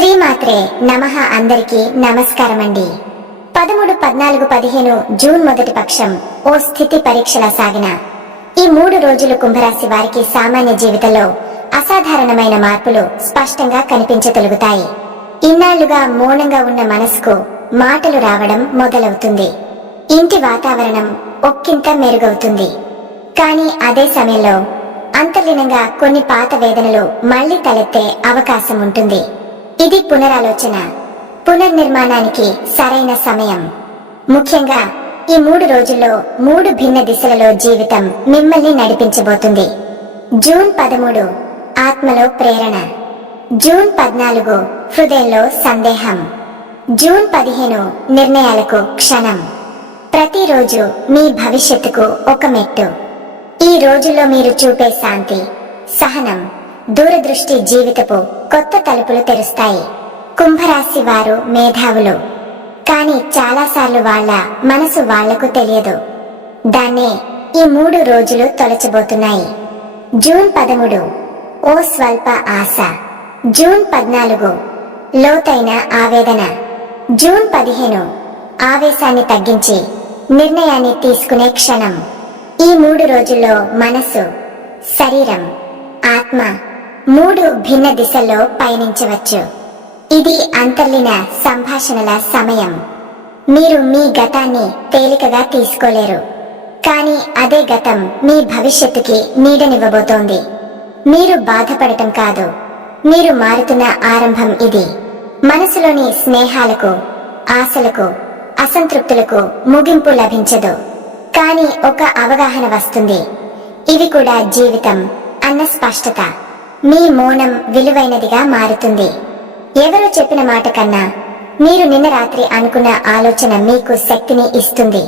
శ్రీమాత్రే నమః. అందరికీ నమస్కారమండి. 13, 14, 15 జూన్ మొదటి పక్షం ఓ స్థితి పరీక్షలా సాగిన ఈ 3 రోజులు కుంభరాశి వారికి సామాన్య జీవితంలో అసాధారణమైన మార్పులు స్పష్టంగా కనిపించగలుగుతాయి. ఇన్నాళ్లుగా మౌనంగా ఉన్న మనసుకు మాటలు రావడం మొదలవుతుంది. ఇంటి వాతావరణం ఒక్కింత మెరుగవుతుంది. కానీ అదే సమయంలో అంతర్లీనంగా కొన్ని పాత వేదనలు మళ్లీ తలెత్తే అవకాశం ఉంటుంది. ఇది పునరాలోచన, పునర్నిర్మాణానికి సరైన సమయం. ముఖ్యంగా ఈ 3 రోజుల్లో 3 భిన్న దిశలలో జీవితం మిమ్మల్ని నడిపించబోతుంది. జూన్ 13 ఆత్మలో ప్రేరణ, జూన్ 14 హృదయంలో సందేహం, జూన్ 15 నిర్ణయాలకు క్షణం. ప్రతిరోజు మీ భవిష్యత్తుకు ఒక మెట్టు. ఈ రోజుల్లో మీరు చూపే శాంతి, సహనం, దూరదృష్టి జీవితపు కొత్త తలుపులు తెరుస్తాయి. కుంభరాశి వారు మేధావులు, కానీ చాలాసార్లు వాళ్ళ మనసు వాళ్లకు తెలియదు. దాన్నే ఈ 3 రోజులు తొలచబోతున్నాయి. జూన్ 13 ఓ స్వల్ప ఆశ, జూన్ 14 లోతైన ఆవేదన, జూన్ 15 ఆవేశాన్ని తగ్గించి నిర్ణయాన్ని తీసుకునే క్షణం. ఈ 3 రోజుల్లో మనసు, శరీరం, ఆత్మ 3 భిన్న దిశల్లో పయనించవచ్చు. ఇది అంతర్లీన సంభాషణల సమయం. మీరు మీ గతాన్ని తేలికగా తీసుకోలేరు, కానీ అదే గతం మీ భవిష్యత్తుకి నీడనివ్వబోతోంది. మీరు బాధపడటం కాదు, మీరు మారుతున్న ఆరంభం ఇది. మనసులోని స్నేహాలకు, ఆశలకు, అసంతృప్తులకు ముగింపు లభించదు, కానీ ఒక అవగాహన వస్తుంది. ఇవి కూడా జీవితం అన్న స్పష్టత. మీ మౌనం విలువైనదిగా మారుతుంది. ఎవరో చెప్పిన మాట కన్నా మీరు నిన్న రాత్రి అనుకున్న ఆలోచన మీకు శక్తిని ఇస్తుంది.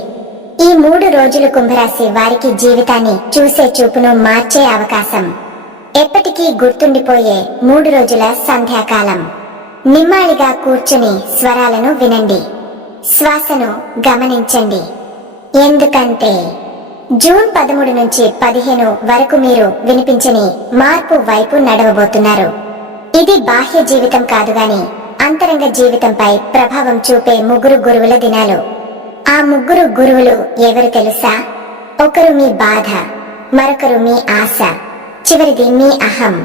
ఈ 3 రోజులు కుంభరాశి వారికి జీవితాన్ని చూసే చూపును మార్చే అవకాశం. ఎప్పటికీ గుర్తుండిపోయే 3 రోజుల సంధ్యాకాలం. నిమ్మాళిగా కూర్చుని స్వరాలను వినండి, శ్వాసను గమనించండి. ఎందుకంటే జూన్ 13 నుంచి 15 వరకు మీరు వినిపించని మార్పు వైపు నడవబోతున్నారు. ఇది బాహ్య జీవితం కాదుగాని అంతరంగ జీవితంపై ప్రభావం చూపే 3 గురువుల దినాలు. ఆ 3 గురువులు ఎవరు తెలుసా? ఒకరు మీ బాధ, మరొకరు మీ ఆశ, చివరిది మీ అహం.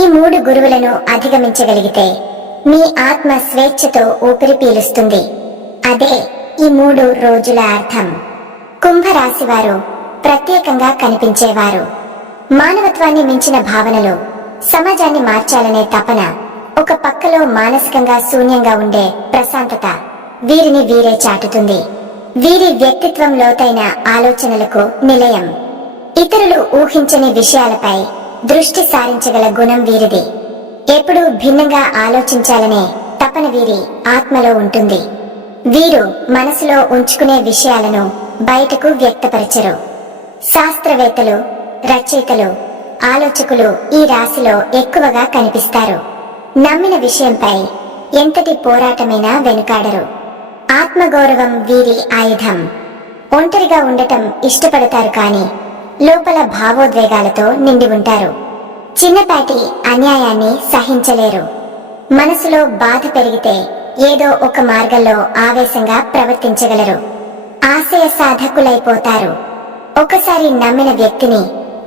ఈ 3 గురువులను అధిగమించగలిగితే మీ ఆత్మ స్వేచ్ఛతో ఊపిరి పీలుస్తుంది. అదే ఈ 3 రోజుల అర్థం. కుంభరాశి వారు ప్రత్యేకంగా కనిపించేవారు. మానవత్వాన్ని మించిన భావనలు, సమాజాన్ని మార్చాలనే తపన, ఒక పక్కలో మానసికంగా శూన్యంగా ఉండే ప్రశాంతత వీరిని వీరే చాటుతుంది. వీరి వ్యక్తిత్వం లోతైన ఆలోచనలకు నిలయం. ఇతరులు ఊహించని విషయాలపై దృష్టి సారించగల గుణం వీరిది. ఎప్పుడూ భిన్నంగా ఆలోచించాలనే తపన వీరి ఆత్మలో ఉంటుంది. వీరు మనసులో ఉంచుకునే విషయాలను బయటకు వ్యక్తపరచరు. శాస్త్రవేత్తలు, రచయితలు, ఆలోచకులు ఈ రాశిలో ఎక్కువగా కనిపిస్తారు. నమ్మిన విషయంపై ఎంతటి పోరాటమైనా వెనుకాడరు. ఆత్మగౌరవం వీరి ఆయుధం. ఒంటరిగా ఉండటం ఇష్టపడతారు, కానీ లోపల భావోద్వేగాలతో నిండి ఉంటారు. చిన్నపాటి అన్యాయాన్ని సహించలేరు. మనసులో బాధ పెరిగితే ఏదో ఒక మార్గంలో ఆవేశంగా ప్రవర్తించగలరు. ఆశయ సాధకులైపోతారు. ఒకసారి నమ్మిన వ్యక్తిని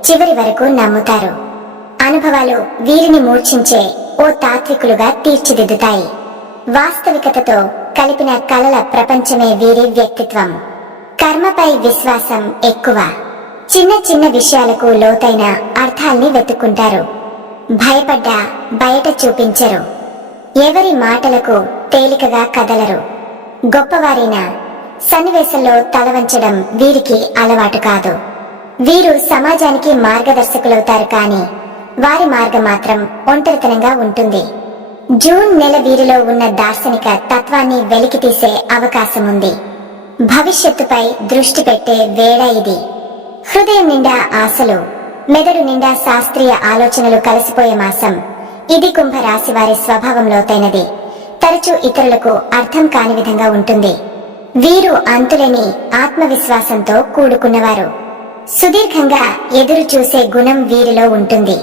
చివరి వరకు నమ్ముతారు. అనుభవాలు వీరిని మూర్ఛించే ఓ తాత్వికులుగా తీర్చిదిద్దుతాయి. వాస్తవికతతో కలిపిన కలల ప్రపంచమే వీరి వ్యక్తిత్వం. కర్మపై విశ్వాసం ఎక్కువ. చిన్న చిన్న విషయాలకు లోతైన అర్థాల్ని వెతుక్కుంటారు. భయపడ్డా బయట చూపించరు. ఎవరి మాటలకు తేలికగా కదలరు. గొప్పవారైన సన్నివేశంలో తలవంచడం వీరికి అలవాటు కాదు. వీరు సమాజానికి మార్గదర్శకులవుతారు, కానీ వారి మార్గం మాత్రం ఒంటరితనంగా ఉంటుంది. జూన్ నెల వీరిలో ఉన్న దార్శనిక తత్వాన్ని వెలికితీసే అవకాశం ఉంది. భవిష్యత్తుపై దృష్టి పెట్టే వేళ ఇది. హృదయం నిండా ఆశలు, మెదడు నిండా శాస్త్రీయ ఆలోచనలు కలిసిపోయే మాసం ఇది. కుంభరాశి వారి స్వభావం లోతైనది, తరచూ ఇతరులకు అర్థం కాని విధంగా ఉంటుంది. వీరు అంతులేని ఆత్మవిశ్వాసంతో కూడుకున్నవారు. సుదీర్ఘంగా ఎదురు చూసే గుణం వీరిలో ఉంటుంది.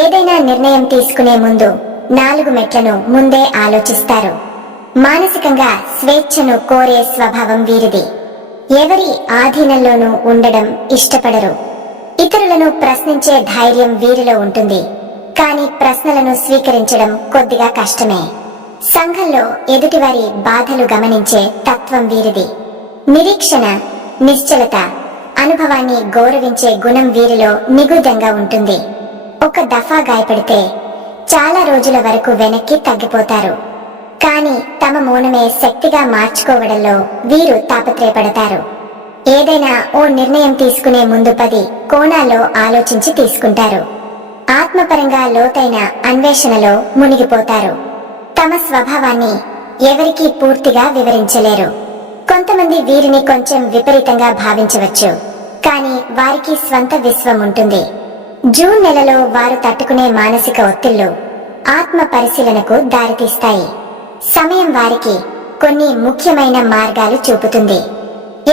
ఏదైనా నిర్ణయం తీసుకునే ముందు 4 మెట్లను ముందే ఆలోచిస్తారు. మానసికంగా స్వేచ్ఛను కోరే స్వభావం వీరిది. ఎవరి ఆధీనంలోనూ ఉండడం ఇష్టపడరు. ఇతరులను ప్రశ్నించే ధైర్యం వీరిలో ఉంటుంది. కానీ ప్రశ్నలను స్వీకరించడం కొద్దిగా కష్టమే. సంఘంలో ఎదుటివారి బాధలు గమనించే తత్వం వీరిది. నిరీక్షణ, నిశ్చలత, అనుభవాన్ని గౌరవించే గుణం వీరిలో నిగూఢంగా ఉంటుంది. ఒక దఫా గాయపడితే చాలా రోజుల వరకు వెనక్కి తగ్గిపోతారు. కానీ తమ మౌనమే శక్తిగా మార్చుకోవడంలో వీరు తాపత్రయపడతారు. ఏదైనా ఓ నిర్ణయం తీసుకునే ముందు 10 కోణాల్లో ఆలోచించి తీసుకుంటారు. ఆత్మపరంగా లోతైన అన్వేషణలో మునిగిపోతారు. తమ స్వభావాన్ని ఎవరికీ పూర్తిగా వివరించలేరు. కొంతమంది వీరిని కొంచెం విపరీతంగా భావించవచ్చు, కానీ వారికి స్వంత విశ్వం ఉంటుంది. జూన్ నెలలో వారు తట్టుకునే మానసిక ఒత్తిళ్లు ఆత్మ పరిశీలనకు దారితీస్తాయి. సమయం వారికి కొన్ని ముఖ్యమైన మార్గాలు చూపుతుంది.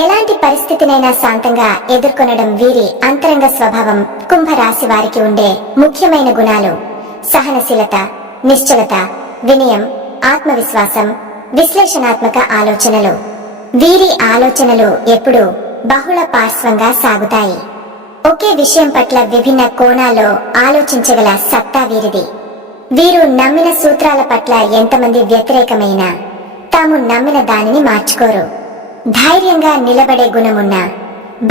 ఎలాంటి పరిస్థితినైనా శాంతంగా ఎదుర్కొనడం వీరి అంతరంగ స్వభావం. కుంభరాశి వారికి ఉండే ముఖ్యమైన గుణాలు: సహనశీలత, నిశ్చలత, వినయం, ఆత్మవిశ్వాసం, విశ్లేషణాత్మక ఆలోచనలు. వీరి ఆలోచనలు ఎప్పుడూ బహుళ పార్శ్వంగా సాగుతాయి. ఒకే విషయం పట్ల విభిన్న కోణాల్లో ఆలోచించగల సత్తా వీరిది. వీరు నమ్మిన సూత్రాల పట్ల ఎంతమంది వ్యతిరేకమైనా తాము నమ్మిన దానిని మార్చుకోరు. ధైర్యంగా నిలబడే గుణమున్నా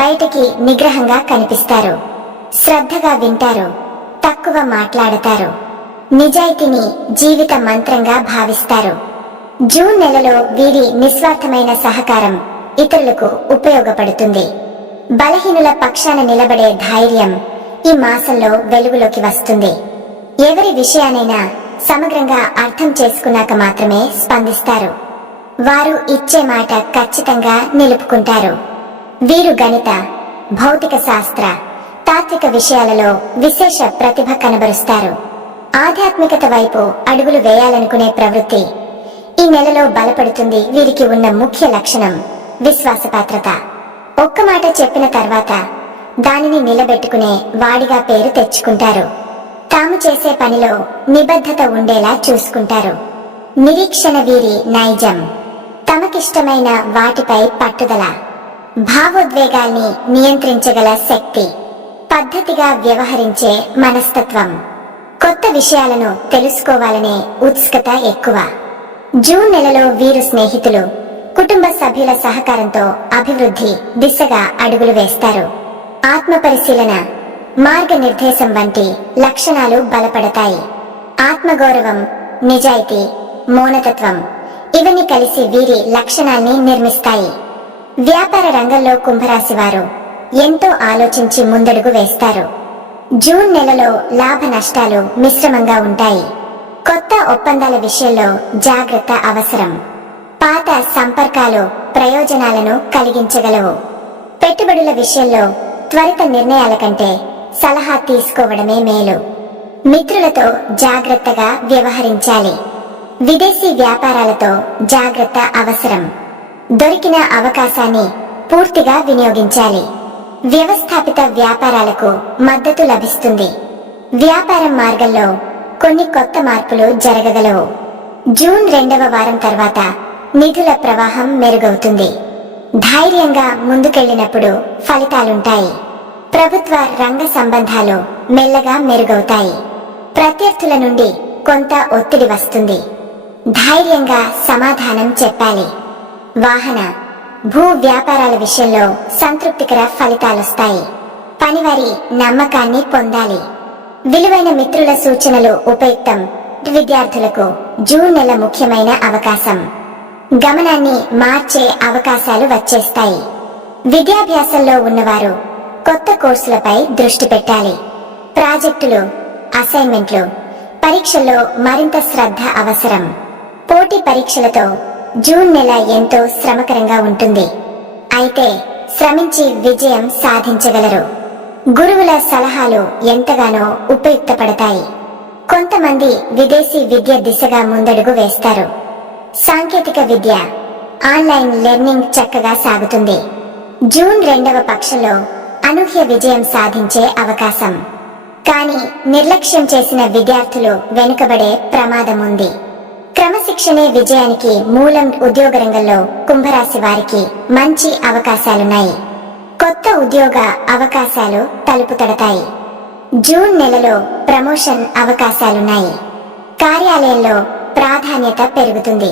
బయటకి నిగ్రహంగా కనిపిస్తారు. శ్రద్ధగా వింటారు, తక్కువ మాట్లాడతారు. నిజాయితీని జీవిత మంత్రంగా భావిస్తారు. జూన్ నెలలో వీరి నిస్వార్థమైన సహకారం ఇతరులకు ఉపయోగపడుతుంది. బలహీనుల పక్షాన నిలబడే ధైర్యం ఈ మాసంలో వెలుగులోకి వస్తుంది. ఎవరి విషయానైనా సమగ్రంగా అర్థం చేసుకున్నాక మాత్రమే స్పందిస్తారు. వారు ఇచ్చే మాట ఖచ్చితంగా నిలుపుకుంటారు. వీరు గణిత, భౌతిక శాస్త్ర, తాత్విక విషయాలలో విశేష ప్రతిభ కనబరుస్తారు. ఆధ్యాత్మికత వైపు అడుగులు వేయాలనుకునే ప్రవృత్తి ఈ నెలలో బలపడుతుంది. వీరికి ఉన్న ముఖ్య లక్షణం విశ్వాసపాత్రత. ఒక్క మాట చెప్పిన తర్వాత దానిని నిలబెట్టుకునే వాడిగా పేరు తెచ్చుకుంటారు. తాము చేసే పనిలో నిబద్ధత ఉండేలా చూసుకుంటారు. నిరీక్షణ వీరి నైజం. తమకిష్టమైన వాటిపై పట్టుదల, భావోద్వేగాల్ని నియంత్రించగల శక్తి, పద్ధతిగా వ్యవహరించే మనస్తత్వం, కొత్త విషయాలను తెలుసుకోవాలనే ఉత్సుకత ఎక్కువ. జూన్ నెలలో వీరు స్నేహితులు, కుటుంబ సభ్యుల సహకారంతో అభివృద్ధి దిశగా అడుగులు వేస్తారు. ఆత్మ పరిశీలన, మార్గనిర్దేశం వంటి లక్షణాలు బలపడతాయి. ఆత్మగౌరవం, నిజాయితీ, మౌనతత్వం ఇవన్నీ కలిసి వీరి లక్షణాన్ని నిర్మిస్తాయి. వ్యాపార రంగంలో కుంభరాశి వారు ఎంతో ఆలోచించి ముందడుగు వేస్తారు. జూన్ నెలలో లాభ నష్టాలు మిశ్రమంగా ఉంటాయి. కొత్త ఒప్పందాల విషయంలో జాగ్రత్త అవసరం. పాత సంపర్కాలు ప్రయోజనాలను కలిగించగలవు. పెట్టుబడుల విషయంలో త్వరిత నిర్ణయాల కంటే సలహా తీసుకోవడమే మేలు. మిత్రులతో జాగ్రత్తగా వ్యవహరించాలి. విదేశీ వ్యాపారాలతో జాగ్రత్త అవసరం. దొరికిన అవకాశాన్ని పూర్తిగా వినియోగించాలి. వ్యవస్థాపిత వ్యాపారాలకు మద్దతు లభిస్తుంది. వ్యాపారం మార్గంలో కొన్ని కొత్త మార్పులు జరగగలవు. జూన్ 2వ వారం తర్వాత నిధుల ప్రవాహం మెరుగవుతుంది. ధైర్యంగా ముందుకెళ్లినప్పుడు ఫలితాలుంటాయి. ప్రభుత్వ రంగ సంబంధాలు మెల్లగా మెరుగవుతాయి. ప్రత్యర్థుల నుండి కొంత ఒత్తిడి వస్తుంది. ధైర్యంగా సమాధానం చెప్పాలి. వాహన, భూ వ్యాపారాల విషయంలో సంతృప్తికర ఫలితాలొస్తాయి. పనివారి నమ్మకాన్ని పొందాలి. విలువైన మిత్రుల సూచనలు ఉపయుక్తం. విద్యార్థులకు జూన్ నెల ముఖ్యమైన అవకాశం. గమనాన్ని మార్చే అవకాశాలు వచ్చేస్తాయి. విద్యాభ్యాసంలో ఉన్నవారు కొత్త కోర్సులపై దృష్టి పెట్టాలి. ప్రాజెక్టులు, అసైన్మెంట్లు, పరీక్షల్లో మరింత శ్రద్ధ అవసరం. పోటీ పరీక్షలతో జూన్ నెల ఎంతో శ్రమకరంగా ఉంటుంది. అయితే శ్రమించి విజయం సాధించగలరు. గురువుల సలహాలు ఎంతగానో ఉపయుక్తపడతాయి. కొంతమంది విదేశీ విద్య దిశగా ముందడుగు వేస్తారు. సాంకేతిక విద్య, ఆన్లైన్ లెర్నింగ్ చక్కగా సాగుతుంది. జూన్ 2వ పక్షంలో అనూహ్య విజయం సాధించే అవకాశం. కానీ నిర్లక్ష్యం చేసిన విద్యార్థులు వెనుకబడే ప్రమాదం ఉంది. క్రమశిక్షణే విజయానికి మూలం. ఉద్యోగ రంగంలో కుంభరాశి వారికి మంచి అవకాశాలున్నాయి. కొత్త ఉద్యోగ అవకాశాలు తలుపు తడతాయి. జూన్ నెలలో ప్రమోషన్ అవకాశాలున్నాయి. కార్యాలయంలో ప్రాధాన్యత పెరుగుతుంది.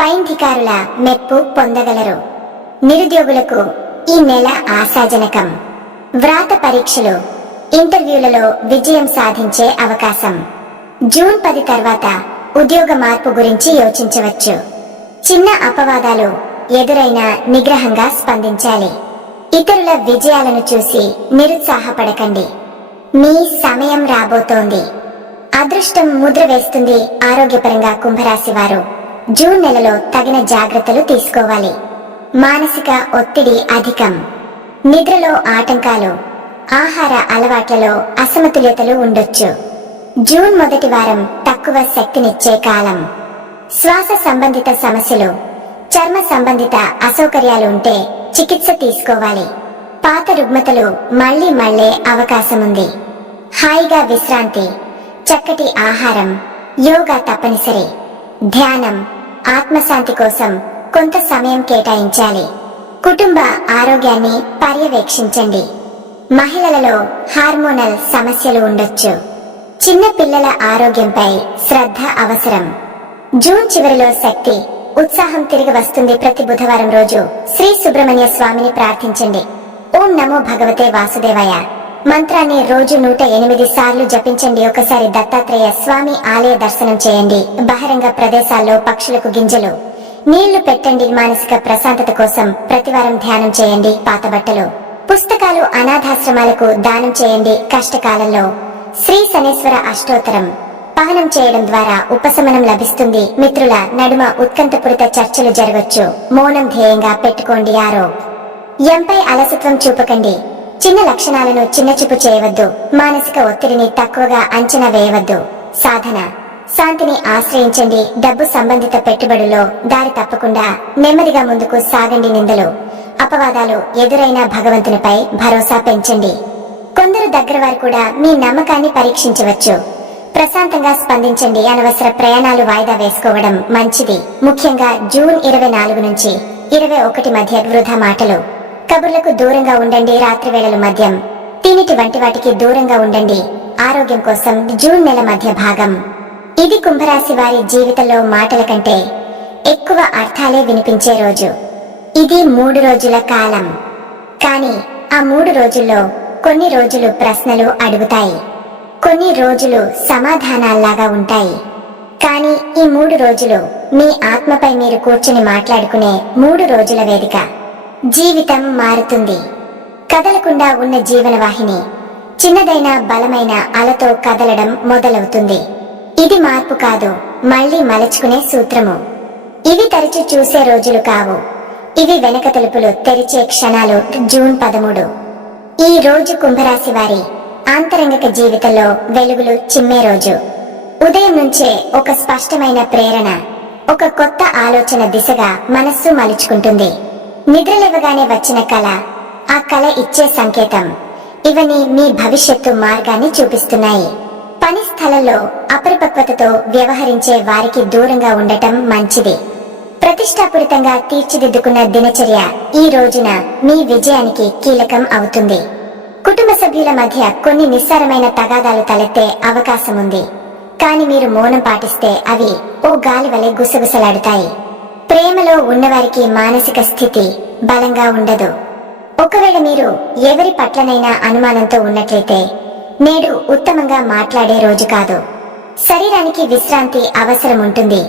పైధికారుల మెప్పు పొందగలరు. నిరుద్యోగులకు ఈ నెల ఆశాజనకం. వ్రాత పరీక్షలు, ఇంటర్వ్యూలలో విజయం సాధించే అవకాశం. జూన్ 10 తర్వాత ఉద్యోగ మార్పు గురించి యోచించవచ్చు. చిన్న అపవాదాలు ఎదురైనా నిగ్రహంగా స్పందించాలి. ఇతరుల విజయాలను చూసి నిరుత్సాహపడకండి. మీ సమయం రాబోతోంది. అదృష్టం ముద్ర వేస్తుంది. ఆరోగ్యపరంగా కుంభరాశి వారు జూన్ నెలలో తగిన జాగ్రత్తలు తీసుకోవాలి. మానసిక ఒత్తిడి అధికం. నిద్రలో ఆటంకాలు, ఆహార అలవాట్లలో అసమతుల్యతలు ఉండొచ్చు. జూన్ మొదటి వారం తక్కువ శక్తినిచ్చే కాలం. శ్వాస సంబంధిత సమస్యలు, చర్మ సంబంధిత అసౌకర్యాలు ఉంటే చికిత్స తీసుకోవాలి. పాత రుగ్మతలు మళ్లీ మళ్లే అవకాశముంది. హాయిగా విశ్రాంతి, చక్కటి ఆహారం, యోగా తప్పనిసరి. ధ్యానం, ఆత్మశాంతి కోసం కొంత సమయం కేటాయించాలి. కుటుంబ ఆరోగ్యాన్ని పర్యవేక్షించండి. మహిళలలో హార్మోనల్ సమస్యలు ఉండొచ్చు. చిన్న పిల్లల ఆరోగ్యంపై శ్రద్ధ అవసరం. జూన్ చివరిలో శక్తి, ఉత్సాహం తిరిగి వస్తుంది. ప్రతి బుధవారం రోజు శ్రీ సుబ్రహ్మణ్య స్వామిని ప్రార్థించండి. ఓం నమో భగవతే వాసుదేవాయ మంత్రాన్ని రోజు 108 సార్లు జపించండి. ఒకసారి దత్తాత్రేయ స్వామి ఆలయ దర్శనం చేయండి. బహిరంగ ప్రదేశాల్లో పక్షులకు గింజలు, నీళ్లు పెట్టండి. మానసిక ప్రశాంతత కోసం ప్రతివారం ధ్యానం చేయండి. పాత బట్టలు, పుస్తకాలు అనాథాశ్రమాలకు దానం చేయండి. కష్టకాలంలో శ్రీ శనేశ్వర అష్టోత్తరం పఠనం చేయడం ద్వారా ఉపశమనం లభిస్తుంది. మిత్రుల నడుమ ఉత్కంఠపూరిత చర్చలు జరగవచ్చు. మౌనం ధ్యేయంగా పెట్టుకోండి. ఎంపై అలసత్వం చూపకండి. చిన్న లక్షణాలను చిన్నచూపు చేయవద్దు. మానసిక ఒత్తిడిని తక్కువగా అంచనా వేయవద్దు. సాధన, శాంతిని ఆశ్రయించండి. డబ్బు సంబంధిత పెట్టుబడుల్లో దారి తప్పకుండా నెమ్మదిగా ముందుకు సాగండి. నిందలు, అపవాదాలు ఎదురైన భగవంతునిపై భరోసా పెంచండి. కొందరు దగ్గర వారు కూడా మీ నమ్మకాన్ని పరీక్షించవచ్చు. ప్రశాంతంగా స్పందించండి. అనవసర ప్రయాణాలు వాయిదా వేసుకోవడం మంచిది. ముఖ్యంగా జూన్ 24 నుంచి 21 మధ్య వృధా మాటలు, కబుర్లకు దూరంగా ఉండండి. రాత్రి వేళలు, మద్యం, తినిటి వంటి వాటికి దూరంగా ఉండండి. ఆరోగ్యం కోసం జూన్ నెల మధ్య భాగం. ఇది కుంభరాశి వారి జీవితంలో మాటల కంటే ఎక్కువ అర్థాలే వినిపించే రోజు. ఇది 3 రోజుల కాలం. కానీ ఆ 3 రోజుల్లో కొన్ని రోజులు ప్రశ్నలు అడుగుతాయి, కొన్ని రోజులు సమాధానాల్లాగా ఉంటాయి. కానీ ఈ 3 రోజులు మీ ఆత్మపై మీరు కూర్చుని మాట్లాడుకునే 3 రోజుల వేదిక. జీవితం మారుతుంది. కదలకుండా ఉన్న జీవనవాహిని చిన్నదైన బలమైన అలతో కదలడం మొదలవుతుంది. ఇది మార్పు కాదు, మళ్లీ మలచుకునే సూత్రము. ఇవి తరచు చూసే రోజులు కావు, ఇవి వెనక తలుపులు తెరిచే క్షణాలు. జూన్ 13 ఈ రోజు కుంభరాశి వారి ఆంతరంగిక జీవితంలో వెలుగులు చిమ్మే రోజు. ఉదయం నుంచే ఒక స్పష్టమైన ప్రేరణ, ఒక కొత్త ఆలోచన దిశగా మనస్సు మలుచుకుంటుంది. నిద్రలేవగానే వచ్చిన కల, ఆ కల ఇచ్చే సంకేతం. ఇవన్నీ మీ భవిష్యత్తు మార్గాన్ని చూపిస్తున్నాయి. పని స్థలంలో అపరిపక్వతతో వ్యవహరించే వారికి దూరంగా ఉండటం మంచిది. ప్రతిష్టాపూరితంగా తీర్చిదిద్దుకున్న దినచర్య ఈ రోజున మీ విజయానికి కీలకం అవుతుంది. కుటుంబ సభ్యుల మధ్య కొన్ని నిస్సారమైన తగాదాలు తలెత్తే అవకాశముంది. కానీ మీరు మౌనం పాటిస్తే అవి ఓ గాలి వలె గుసగుసలాడుతాయి. ప్రేమలో ఉన్నవారికి మానసిక స్థితి బలంగా ఉండదు. ఒకవేళ మీరు ఎవరి పట్లనైనా అనుమానంతో ఉన్నట్లయితే నేడు ఉత్తమంగా మాట్లాడే రోజు కాదు. శరీరానికి విశ్రాంతి అవసరం ఉంటుంది.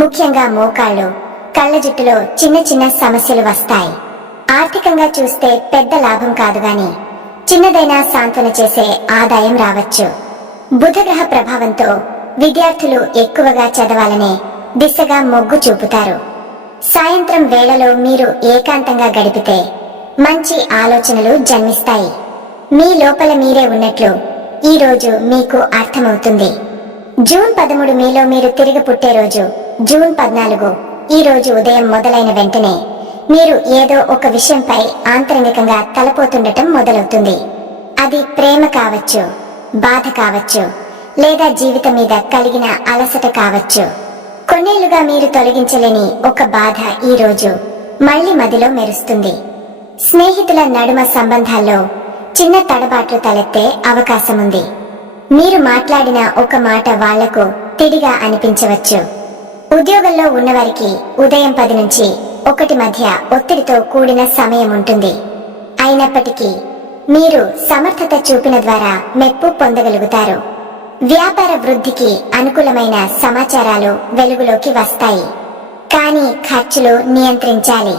ముఖ్యంగా మోకాళ్ళు, కళ్ళ జుట్టులో చిన్న చిన్న సమస్యలు వస్తాయి. ఆర్థికంగా చూస్తే పెద్ద లాభం కాదు గాని చిన్నదైనా సాంత్వన చేసే ఆదాయం రావచ్చు. బుధగ్రహ ప్రభావంతో విద్యార్థులు ఎక్కువగా చదవాలనే దిశగా మొగ్గు చూపుతారు. సాయంత్రం వేళలో మీరు ఏకాంతంగా గడిపితే మంచి ఆలోచనలు జన్మిస్తాయి. మీ లోపల మీరే ఉన్నట్లు ఈ రోజు మీకు అర్థమవుతుంది. జూన్ 13 మీలో మీరు తిరిగి పుట్టే రోజు. జూన్ 14 ఈ రోజు ఉదయం మొదలైన వెంటనే మీరు ఏదో ఒక విషయంపై ఆంతరంగికంగా తలపోతుండటం మొదలవుతుంది. అది ప్రేమ కావచ్చు, బాధ కావచ్చు, లేదా జీవితం మీద కలిగిన అలసట కావచ్చు. కొన్నేళ్లుగా మీరు తొలగించలేని ఒక బాధ ఈ రోజు మళ్లీ మదిలో మెరుస్తుంది. స్నేహితుల నడుమ సంబంధాల్లో చిన్న తడబాట్లు తలెత్తే అవకాశముంది. మీరు మాట్లాడిన ఒక మాట వాళ్లకు తిడిగా అనిపించవచ్చు. ఉద్యోగంలో ఉన్నవారికి ఉదయం 10 నుంచి 1 మధ్య ఒత్తిడితో కూడిన సమయం ఉంటుంది. అయినప్పటికీ మీరు సమర్థత చూపిన ద్వారా మెప్పు పొందగలుగుతారు. వ్యాపార వృద్ధికి అనుకూలమైన సమాచారాలు వెలుగులోకి వస్తాయి. కానీ ఖర్చులు నియంత్రించాలి.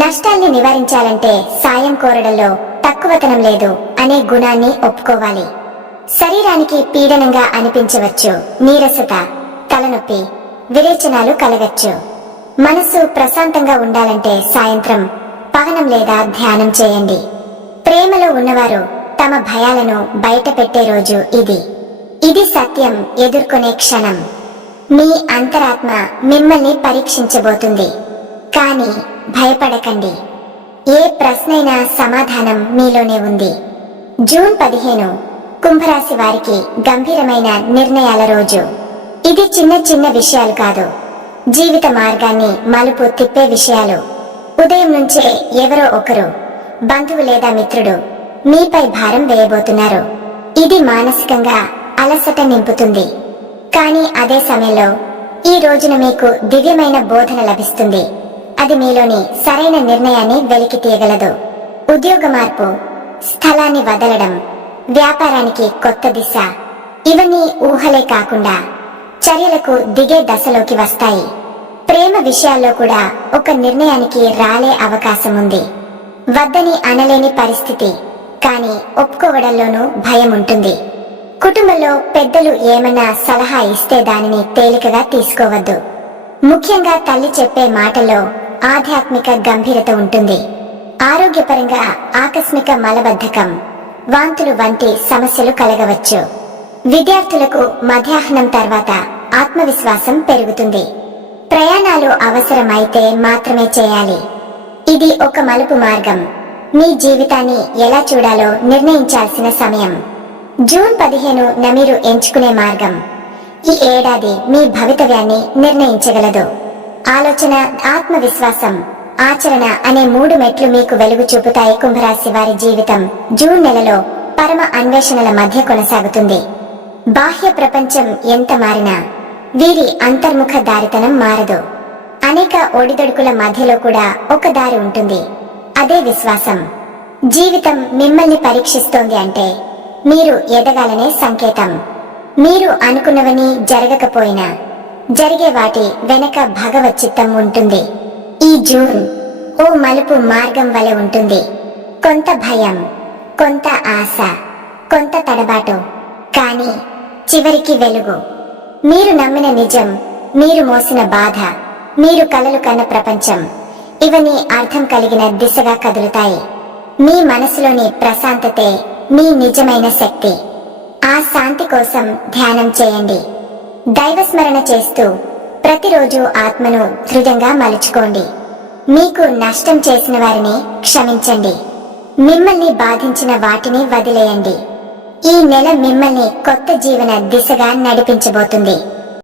నష్టాల్ని నివారించాలంటే సాయం కోరడంలో తక్కువతనం లేదు అనే గుణాన్ని ఒప్పుకోవాలి. శరీరానికి పీడనంగా అనిపించవచ్చు. నీరసత, తలనొప్పి, విరేచనాలు కలగచ్చు. మనసు ప్రశాంతంగా ఉండాలంటే సాయంత్రం పవనం లేదా ధ్యానం చేయండి. ప్రేమలో ఉన్నవారు తమ భయాలను బయట పెట్టే రోజు ఇది. ఇది సత్యం ఎదుర్కొనే క్షణం. మీ అంతరాత్మ మిమ్మల్ని పరీక్షించబోతుంది. కానీ భయపడకండి. ఏ ప్రశ్నైనా సమాధానం మీలోనే ఉంది. జూన్ 15 కుంభరాశి వారికి గంభీరమైన నిర్ణయాల రోజు. ఇది చిన్న చిన్న విషయాలు కాదు, జీవిత మార్గాన్ని మలుపు తిప్పే విషయాలు. ఉదయం నుంచే ఎవరో ఒకరు, బంధువు లేదా మిత్రుడు మీపై భారం వేయబోతున్నారు. ఇది మానసికంగా అలసట నింపుతుంది. కానీ అదే సమయంలో ఈ రోజున మీకు దివ్యమైన బోధన లభిస్తుంది. అది మీలోని సరైన నిర్ణయాన్ని వెలికి తీయగలదు. ఉద్యోగ మార్పు, స్థలాన్ని వదలడం, వ్యాపారానికి కొత్త దిశ, ఇవన్నీ ఊహలే కాకుండా చర్యలకు దిగే దశలోకి వస్తాయి. ప్రేమ విషయాల్లో కూడా ఒక నిర్ణయానికి రాలే అవకాశం ఉంది. వద్దని అనలేని పరిస్థితి, కానీ ఒప్పుకోవడంలోనూ భయం ఉంటుంది. కుటుంబంలో పెద్దలు ఏమన్నా సలహా ఇస్తే దానిని తేలికగా తీసుకోవద్దు. ముఖ్యంగా తల్లి చెప్పే మాటల్లో ఆధ్యాత్మిక గంభీరత ఉంటుంది. ఆరోగ్యపరంగా ఆకస్మిక మలబద్ధకం, వాంతులు వంటి సమస్యలు కలగవచ్చు. విద్యార్థులకు మధ్యాహ్నం తర్వాత ఆత్మవిశ్వాసం పెరుగుతుంది. ప్రయాణాలు అవసరమైతే మాత్రమే చేయాలి. ఇది ఒక మలుపు మార్గం. మీ జీవితాన్ని ఎలా చూడాలో నిర్ణయించాల్సిన సమయం. జూన్ 15న మీరు ఎంచుకునే మార్గం ఈ ఏడాది మీ భవితవ్యాన్ని నిర్ణయించగలదు. ఆలోచన, ఆత్మవిశ్వాసం, ఆచరణ అనే 3 మెట్లు మీకు వెలుగు చూపుతాయి. కుంభరాశి వారి జీవితం జూన్ నెలలో పరమ అన్వేషణల మధ్య కొనసాగుతుంది. బాహ్య ప్రపంచం ఎంత మారినా వీరి అంతర్ముఖ దారితనం మారదు. అనేక ఒడిదొడుకుల మధ్యలో కూడా ఒక దారి ఉంటుంది. అదే విశ్వాసం. జీవితం మిమ్మల్ని పరీక్షిస్తోంది అంటే మీరు ఎదగాలనే సంకేతం. మీరు అనుకున్నవని జరగకపోయినా జరిగే వాటి వెనక భగవత్ చిత్తం ఉంటుంది. ఈ జూన్ ఓ మలుపు మార్గం వలె ఉంటుంది. కొంత భయం, కొంత ఆశ, కొంత తడబాటు, కానీ చివరికి వెలుగు. మీరు నమ్మిన నిజం, మీరు మోసిన బాధ, మీరు కలలు కన్న ప్రపంచం, ఇవన్నీ అర్థం కలిగిన దిశగా కదులుతాయి. మీ మనసులోని ప్రశాంతతే మీ నిజమైన శక్తి. ఆ శాంతి కోసం ధ్యానం చేయండి. దైవస్మరణ చేస్తూ ప్రతిరోజు ఆత్మను దృఢంగా మలుచుకోండి. మీకు నష్టం చేసిన వారిని క్షమించండి. మిమ్మల్ని బాధించిన వాటిని వదిలేయండి. ఈ నెల మిమ్మల్ని కొత్త జీవన దిశగా నడిపించబోతుంది.